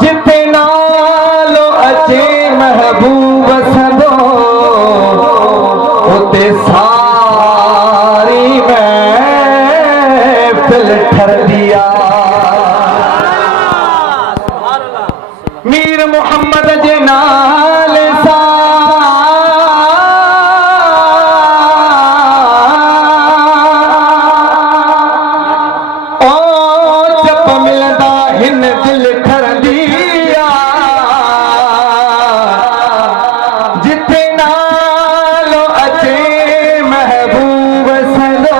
जिते नालो अचे महबूब सदो उते सारी महफिल ठरदिया। मीर मोहम्मद जे नाले सा दिल ठरदिया। जिथे नालो अचे महबूब सदो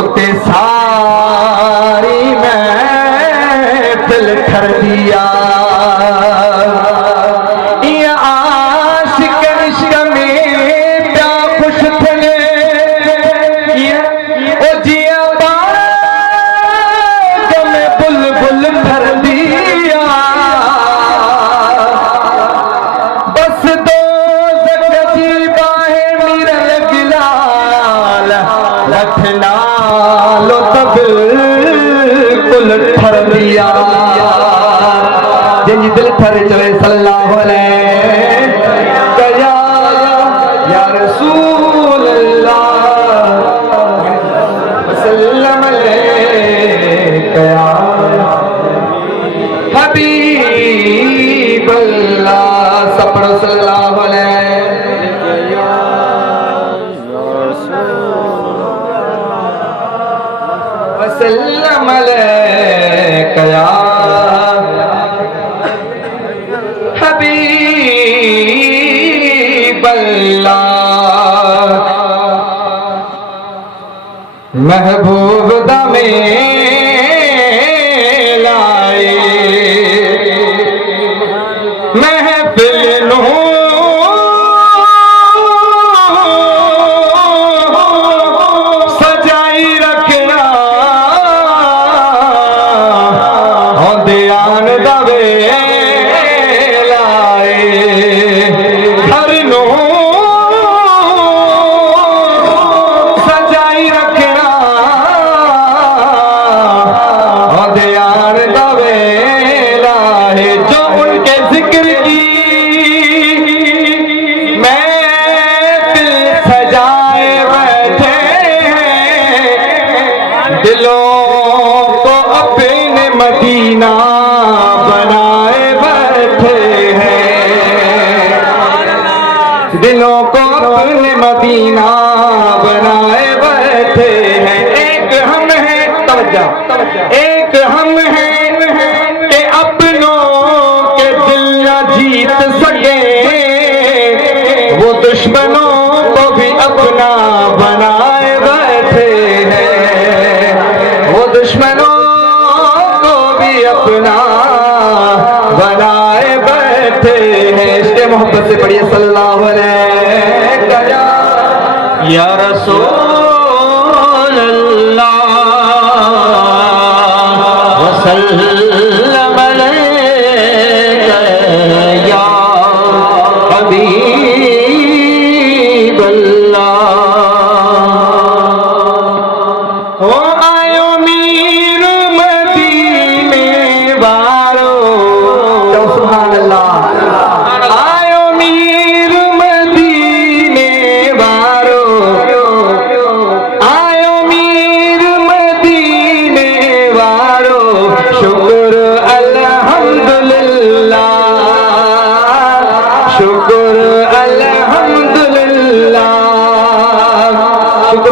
उते सारी महफिल ठरदिया। आशिक इश्क में प्या खुश थियनि ओ जिया बुलबुल भर दिया। बस दो जी बाहें मिरल गिलाल रखना लो तो बिल्कुल ठर दिया। जिनकी दिल ठर चले सल्लल्लाहु अलैहि कया या रसूल अल्लाह वसल्लम कया हबीब अल्लाह सपड़ सल्लल्लाहु अलैहि वसल्लम कया हबीब अल्लाह। महबूब दमे सजाई रखना ध्यान दवे लाए हर नो सजाई रखना ध्यान दवे लाए। जो उनके जिक्र की दिलों को अपने मदीना बनाए बैठे हैं। दिलों को अपने मदीना बनाए बैठे हैं। एक हम हैं तवज्जो, एक हम हैं कि अपनों के दिल न जीत सके, वो दुश्मनों को भी अपना बनाए बैठे हैं। दुश्मनों को भी अपना बनाए बैठे हैं। इसके मोहब्बत से पढ़िए सल्लल्लाहु अलैहि या रसूल अल्लाह वसल्लम अलैका या हबीब अल्लाह।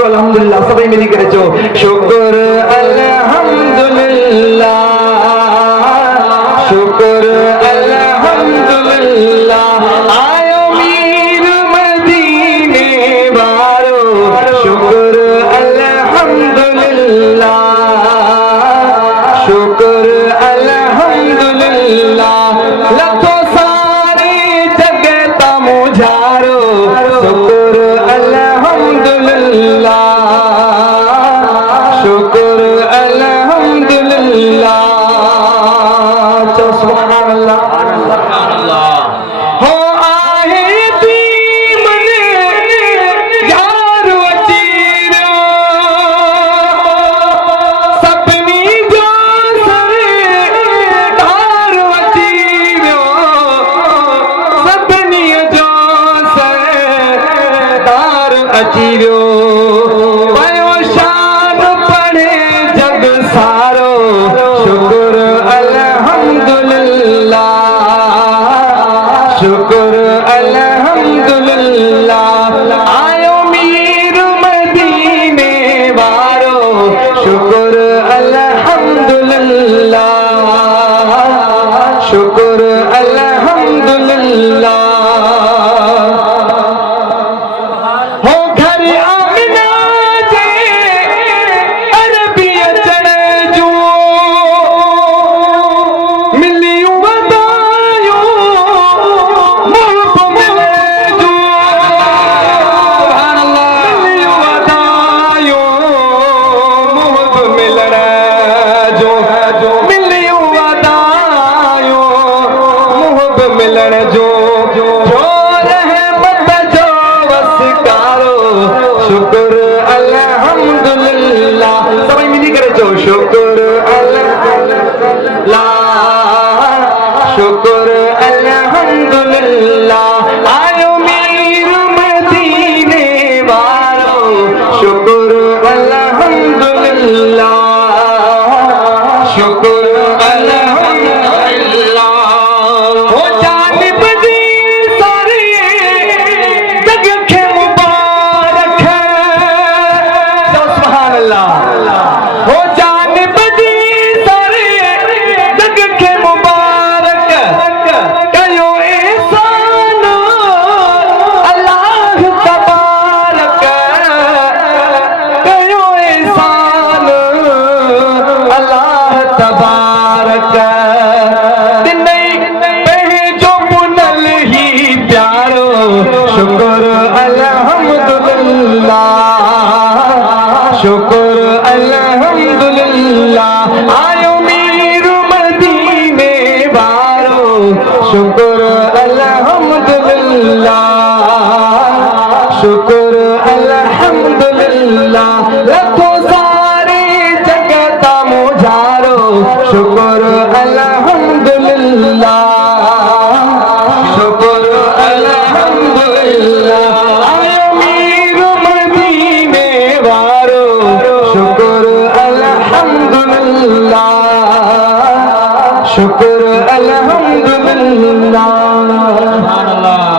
अल्हम्दुलिल्लाह सभी मिली करे जो शुक्र अल्हम्दुलिल्लाह शुक्र अल्हम्दुलिल्लाह। आयो मीर मदीने वालो शुक्र अल्हम्दुलिल्लाह शुक्र अल्हम्दुलिल्लाह। लखों सारी जगह मुझारो शुक्र अल्हम्दुलिल्लाह शुक्र अल्हम्दुलिल्लाह। सुभान अल्लाह हो आहे ती मने यार वचीरो वीरो पयो शान पढ़े जग सारो शुक्र अल्हम्दुलिल्लाह शुक्र अल्हम्दुलिल्लाह आयो मीर मदीने वारो शुक्र अल्हम्दुलिल्लाह शुक्र अल्हम्दुलिल्लाह हो घर आमिना जे अरबिया चढ़े जो मिलियूं वदायूं मुल्क मिले जो सुभान अल्लाह मिलियूं वदायूं मुल्क मिलण जो मिलियूं वदायूं मुल्क मिलण जो रहमत जो वसकारो शुक्र अल्हम्दुलिल्लाह सभी मिली करे जो शुक्र अल्हम्दुलिल्लाह शुक्र अल्हम्दुलिल्लाह आयो मीर मदीने वारो शुक्र अल्हम्दुलिल्लाह शुक्र अल्हम्दुलिल्लाह हो जानिब दी सारे जग के मुबारक है सुभान अल्लाह हो जानिब दी सारे जग के मुबारक कयो एहसान अल्लाह तबारक कयो एहसान अल्लाह तबारक जो पुनल ही प्यारो शुक्र अल्हम्दुलिल्लाह शुक्र अल्हम्दुलिल्लाह आयो मीर मदीने वारो शुक्र अल्हम्दुलिल्लाह शुक्र अल्हम्दुलिल्लाह